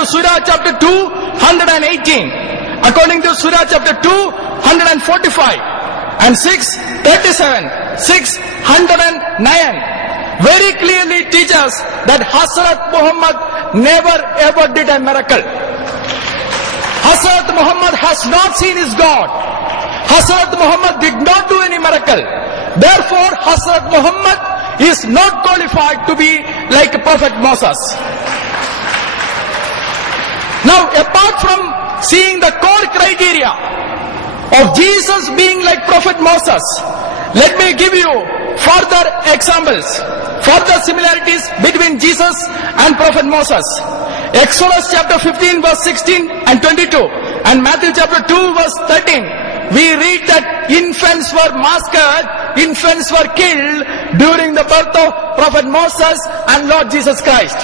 to Surah chapter 2, 118. According to Surah chapter 2, 145. And 637, 609. Very clearly teaches that Hazrat Muhammad never ever did a miracle. Hazrat Muhammad has not seen his God. Hazrat Muhammad did not do any miracle. Therefore, Hazrat Muhammad is not qualified to be like Prophet Moses. Now, apart from seeing the core criteria of Jesus being like Prophet Moses, let me give you further examples, further similarities between Jesus and Prophet Moses. Exodus chapter 15 verse 16 and 22 and Matthew chapter 2 verse 13, we read that infants were massacred, infants were killed during the birth of Prophet Moses and Lord Jesus Christ.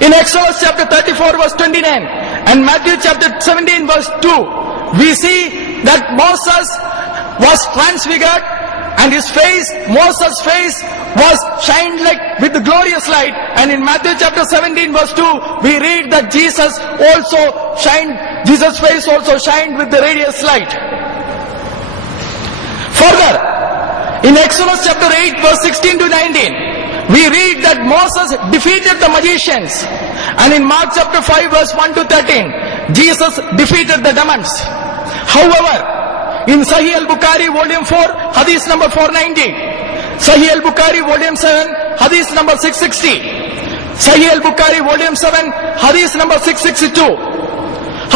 In Exodus chapter 34 verse 29 and Matthew chapter 17 verse 2, we see that Moses was transfigured and his face, Moses' face was shined like with the glorious light. And in Matthew chapter 17 verse 2, we read that Jesus' face also shined with the radiant light. Further, in Exodus chapter 8 verse 16 to 19, we read that Moses defeated the magicians. And in Mark chapter 5 verse 1 to 13, Jesus defeated the demons. However, in Sahih al-Bukhari volume 4, hadith number 490, Sahih al-Bukhari volume 7, hadith number 660, Sahih al-Bukhari volume 7, hadith number 662,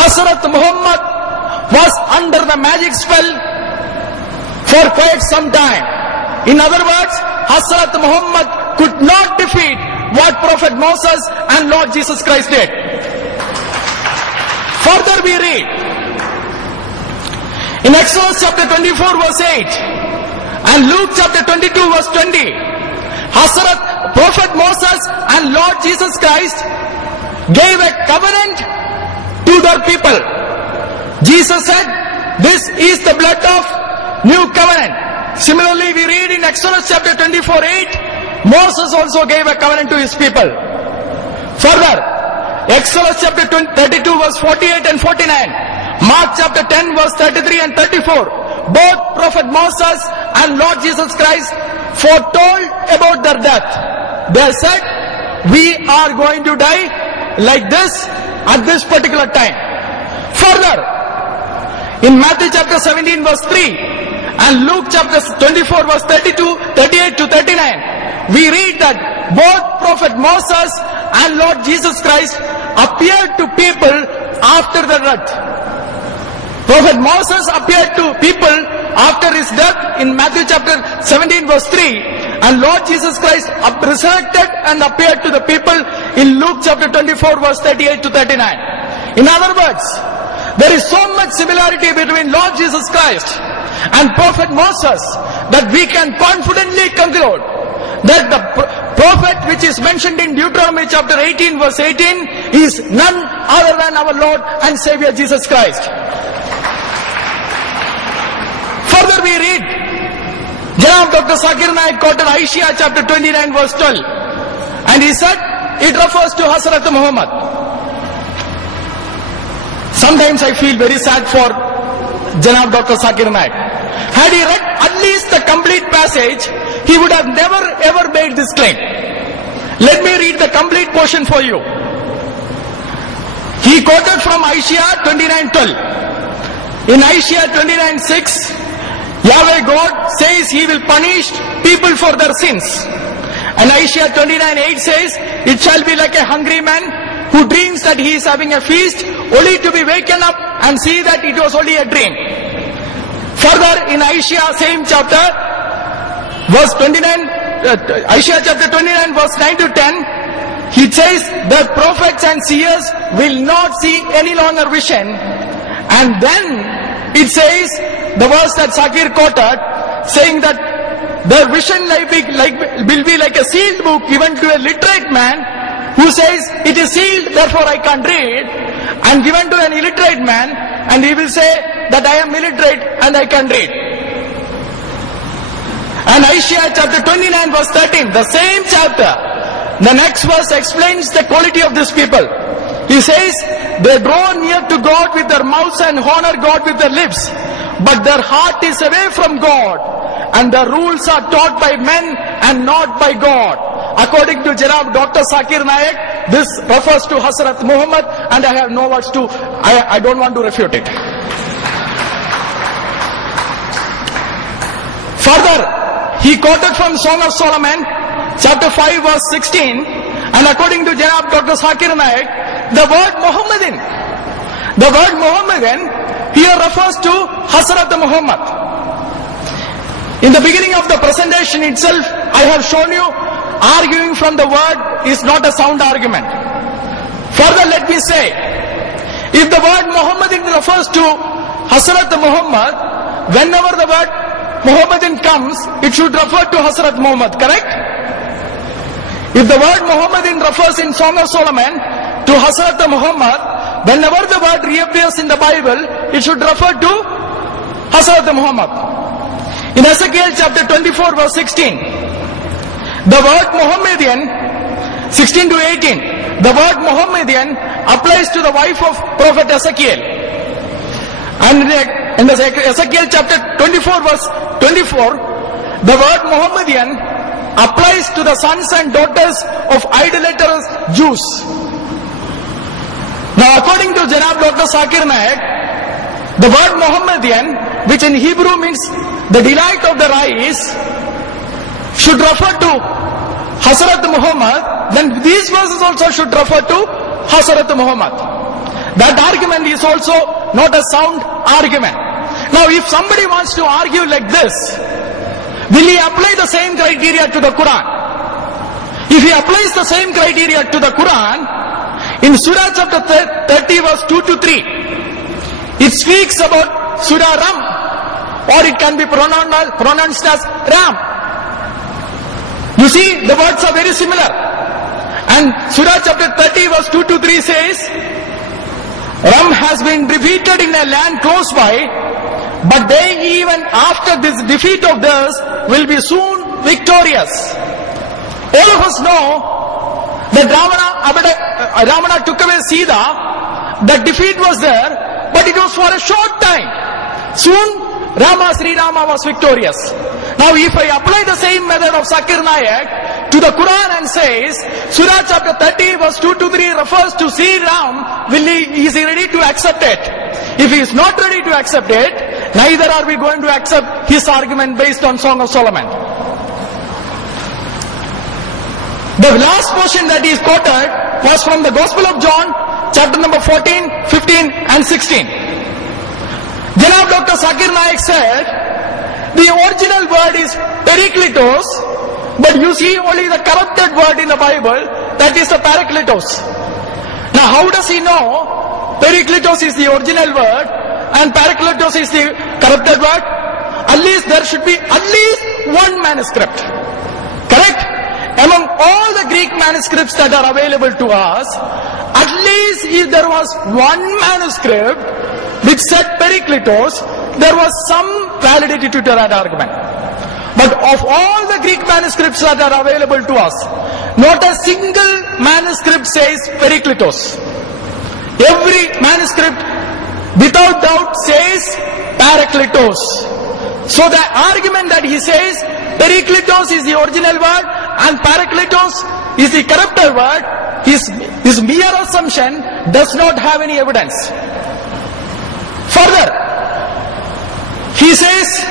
Hazrat Muhammad was under the magic spell for quite some time. In other words, Hazrat Muhammad could not defeat what Prophet Moses and Lord Jesus Christ did. Further we read, in Exodus chapter 24 verse 8 and Luke chapter 22 verse 20, Hazrat Prophet Moses and Lord Jesus Christ gave a covenant to their people. Jesus said, this is the blood of new covenant. Similarly, we read in Exodus chapter 24 8, Moses also gave a covenant to his people. Further, Exodus chapter 32 verse 48 and 49, Mark chapter 10 verse 33 and 34, both Prophet Moses and Lord Jesus Christ foretold about their death. They said, we are going to die like this at this particular time. Further, in Matthew chapter 17 verse 3 and Luke chapter 24 verse 38 to 39, we read that both Prophet Moses and Lord Jesus Christ appeared to people after their death. Prophet Moses appeared to people after his death in Matthew chapter 17 verse 3, and Lord Jesus Christ resurrected and appeared to the people in Luke chapter 24 verse 38 to 39. In other words, there is so much similarity between Lord Jesus Christ and Prophet Moses that we can confidently conclude that the prophet which is mentioned in Deuteronomy chapter 18 verse 18 is none other than our Lord and Savior Jesus Christ. Further we read, Janab Dr. Zakir Naik quoted Isaiah chapter 29 verse 12, and he said it refers to Hazrat Muhammad. Sometimes I feel very sad for Janab Dr. Zakir Naik. Had he read at least the complete passage, he would have never ever made this claim. Let me read the complete portion for you. He quoted from Isaiah 29:12. In Isaiah 29:6, Yahweh God says He will punish people for their sins. And Isaiah 29:8 says, it shall be like a hungry man who dreams that he is having a feast, only to be waken up and see that it was only a dream. Further, in Isaiah same chapter, verse 29, Isaiah chapter 29 verse 9 to 10, he says the prophets and seers will not see any longer vision. And then it says, the verse that Zakir quoted, saying that the vision will be like a sealed book given to a literate man who says, it is sealed, therefore I can't read, and given to an illiterate man, and he will say that I am illiterate and I can read. And Isaiah chapter 29 verse 13, the same chapter, the next verse explains the quality of these people. He says, they draw near to God with their mouths and honor God with their lips, but their heart is away from God, and their rules are taught by men and not by God. According to Janab Dr. Zakir Naik, this refers to Hazrat Muhammad, and I have no words to, I don't want to refute it. Further, he quoted from Song of Solomon, chapter 5 verse 16, and according to Janab Dr. Zakir Naik, the word Muhammadan here refers to Hazrat Muhammad. In the beginning of the presentation itself, I have shown you arguing from the word is not a sound argument. Further, let me say, if the word Muhammadan refers to Hazrat Muhammad, whenever the word Muhammadan comes, it should refer to Hazrat Muhammad, correct? If the word Muhammadan refers in Song of Solomon to Hazrat Muhammad, whenever the word reappears in the Bible, it should refer to Hazrat Muhammad. In Ezekiel chapter 24 verse 16, the word Muhammadian, 16 to 18, the word Muhammadian applies to the wife of Prophet Ezekiel. And in the Ezekiel chapter 24 verse 24, the word Muhammadian applies to the sons and daughters of idolatrous Jews. Now, according to Janab Dr. Zakir Naik, the word Muhammadian, which in Hebrew means the delight of the eyes, should refer to Hazrat Muhammad, then these verses also should refer to Hazrat Muhammad. That argument is also not a sound argument. Now, if somebody wants to argue like this, will he apply the same criteria to the Quran? If he applies the same criteria to the Quran, in Surah chapter 30 verse 2 to 3, it speaks about Surah Ram, or it can be pronounced as Ram. You see, the words are very similar. And Surah chapter 30 verse 2 to 3 says, Ram has been defeated in a land close by, but they even after this defeat of theirs will be soon victorious. All of us know that Ravana took away Sita, the defeat was there, but it was for a short time. Soon Sri Rama was victorious. Now if I apply the same method of Zakir Naik to the Quran and says, Surah chapter 30 verse 2 to 3 refers to Sri Ram, is he ready to accept it? If he is not ready to accept it, neither are we going to accept his argument based on Song of Solomon. The last portion that is quoted was from the Gospel of John, chapter number 14, 15 and 16. Janab Dr. Zakir Naik said, the original word is Perikletos, but you see only the corrupted word in the Bible, that is the Parakletos. Now how does he know Perikletos is the original word and Parakletos is the corrupted word? At least there should be at least one manuscript. Correct? Among all the Greek manuscripts that are available to us, at least if there was one manuscript which said Perikletos, there was some validity to that argument. But of all the Greek manuscripts that are available to us, not a single manuscript says Perikletos. Every manuscript, without doubt, says Parakletos. So the argument that he says Perikletos is the original word and Parakletos is the corrupted word, his mere assumption does not have any evidence. Further, he says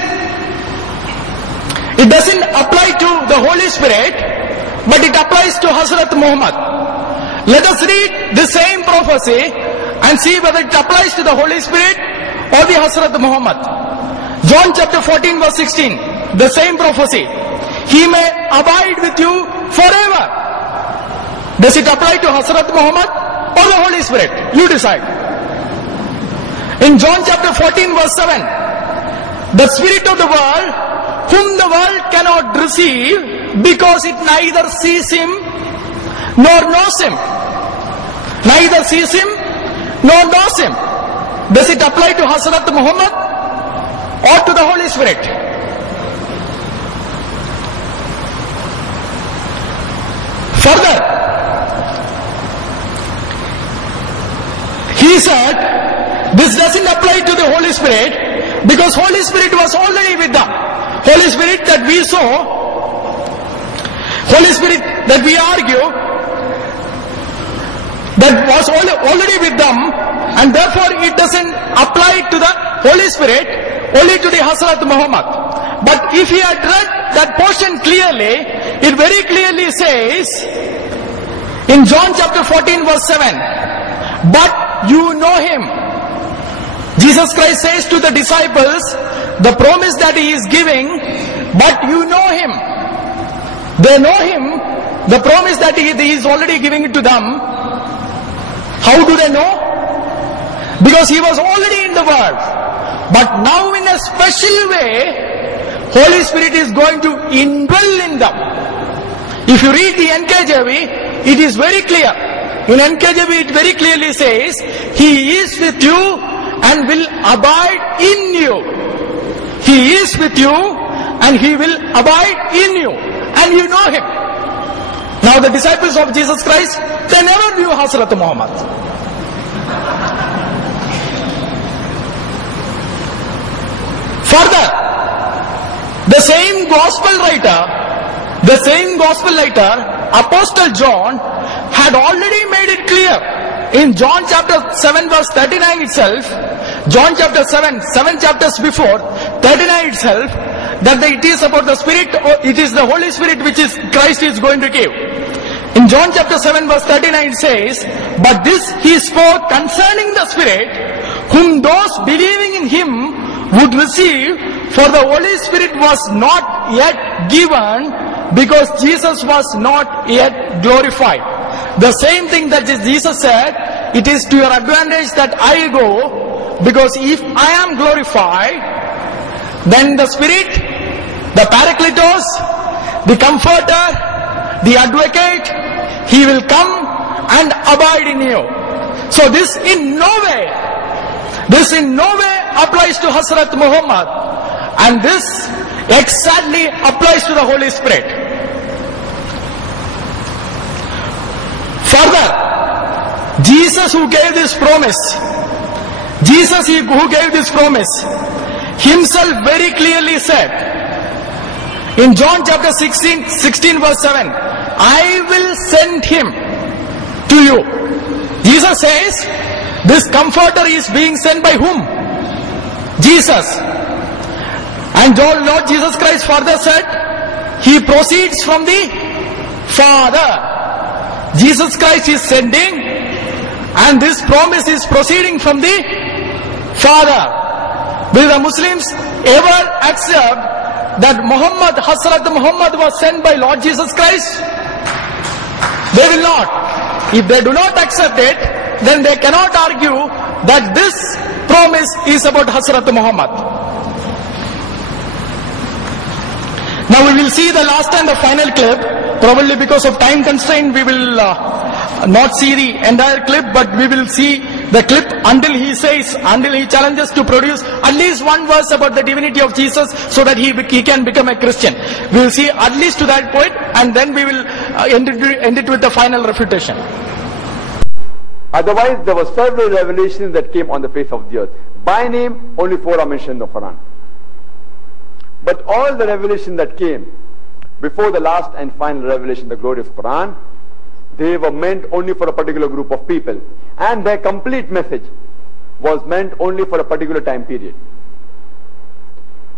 it doesn't apply to the Holy Spirit, but it applies to Hazrat Muhammad. Let us read the same prophecy and see whether it applies to the Holy Spirit or the Hazrat Muhammad. John chapter 14 verse 16, the same prophecy. He may abide with you forever. Does it apply to Hazrat Muhammad or the Holy Spirit? You decide. In John chapter 14 verse 7, the Spirit of the world, whom the world cannot receive, because it neither sees him nor knows him. Neither sees him nor knows him. Does it apply to Hazrat Muhammad or to the Holy Spirit? Further, he said, this doesn't apply to the Holy Spirit because Holy Spirit was already with them. Holy Spirit that we saw, Holy Spirit that we argue, that was already with them, and therefore it doesn't apply to the Holy Spirit, only to the Hazrat Muhammad. But if he had read that portion clearly, it very clearly says in John chapter 14 verse 7, but you know him. Jesus Christ says to the disciples, the promise that he is giving, but you know him. They know him, the promise that he is already giving it to them. How do they know? Because he was already in the world. But now in a special way, Holy Spirit is going to indwell in them. If you read the NKJV, it is very clear. In NKJV it very clearly says, he is with you and will abide in you. He is with you and he will abide in you. And you know him. Now the disciples of Jesus Christ, they never knew Hazrat Muhammad. Further, the same gospel writer, Apostle John, had already made it clear in John chapter 7 verse 39 itself, John chapter 7 chapters before, 39 itself, that it is about the Spirit, it is the Holy Spirit which is Christ is going to give. In John chapter 7 verse 39 it says, but this he spoke concerning the Spirit, whom those believing in him would receive, for the Holy Spirit was not yet given, because Jesus was not yet glorified. The same thing that Jesus said, it is to your advantage that I go, because if I am glorified, then the Spirit, the Paracletos, the Comforter, the Advocate, he will come and abide in you. So this in no way applies to Hazrat Muhammad, and this exactly applies to the Holy Spirit. Further, Jesus who gave this promise, himself very clearly said in John chapter 16 verse 7, I will send him to you. Jesus says, this Comforter is being sent by whom? Jesus. And Lord Jesus Christ further said, he proceeds from the Father. Jesus Christ is sending, and this promise is proceeding from the Father. Will the Muslims ever accept that Hazrat Muhammad was sent by Lord Jesus Christ? They will not. If they do not accept it, then they cannot argue that this promise is about Hazrat Muhammad. Now we will see the last and the final clip. Probably because of time constraint, we will not see the entire clip, but we will see the clip until he challenges to produce at least one verse about the divinity of Jesus, so that he can become a Christian. We will see at least to that point, and then we will end it with the final refutation. Otherwise, there were several revelations that came on the face of the earth. By name, only 4 are mentioned in the Quran. But all the revelation that came before the last and final revelation, the glorious Quran, they were meant only for a particular group of people. And their complete message was meant only for a particular time period.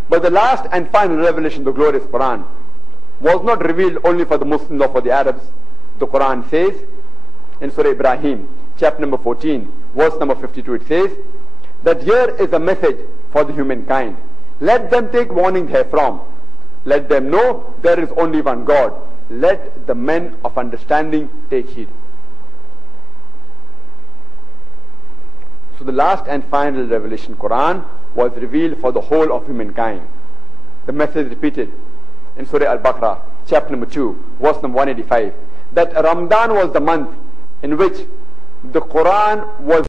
But the last and final revelation, the glorious Quran, was not revealed only for the Muslims or for the Arabs. The Quran says in Surah Ibrahim, chapter number 14, verse number 52, it says that here is a message for the humankind. Let them take warning therefrom. Let them know there is only one God. Let the men of understanding take heed. So the last and final revelation, Quran, was revealed for the whole of humankind. The message is repeated in Surah Al-Baqarah, chapter number 2, verse number 185, that Ramadan was the month in which the Quran was